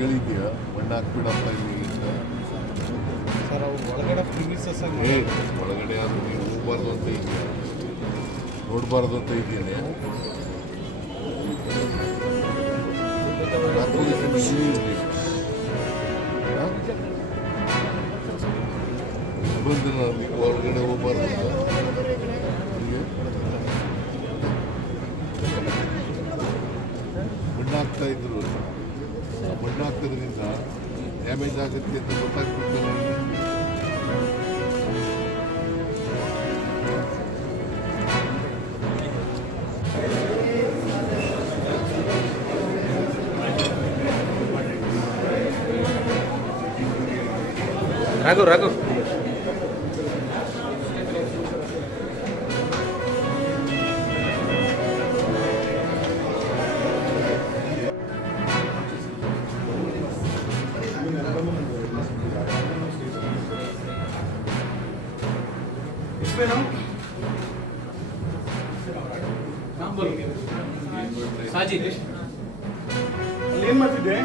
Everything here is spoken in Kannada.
ಹೇಳಿದ್ಯಾ ಮಣ್ಣು ಹಾಕ್ಬಿಡಪ್ಪ ಇಲ್ಲಿ ಅಂತ? ಸರ್ ಅವ್ರು ಒಳಗಡೆ ಪ್ರಿಮಿಸಸ್ ಒಳಗಡೆ ಆದರೂ ನೀವು ಹೋಗ್ಬಾರ್ದು ಅಂತ ಇದೆಯಾ, ನೋಡಬಾರ್ದು ಅಂತ ಇದೆಯೇ? ಬಂದು ನೀವು ಹೊರಗಡೆ ಹೋಗ್ಬಾರ್ದು ಮಣ್ಣು ಹಾಕ್ತಾ ಇದ್ರು. ಆ ಮಣ್ಣು ಹಾಕೋದ್ರಿಂದ ಡ್ಯಾಮೇಜ್ ಆಗುತ್ತೆ ಅಂತ ಗೊತ್ತಾಗ್ಬಿಡ್ತಾರೆ. ರಾಘು ರಾಘು ಸಾಜಿದ್ ಅಲ್ಲಿ ಏನು ಮಾಡ್ತಿದ್ದೆ?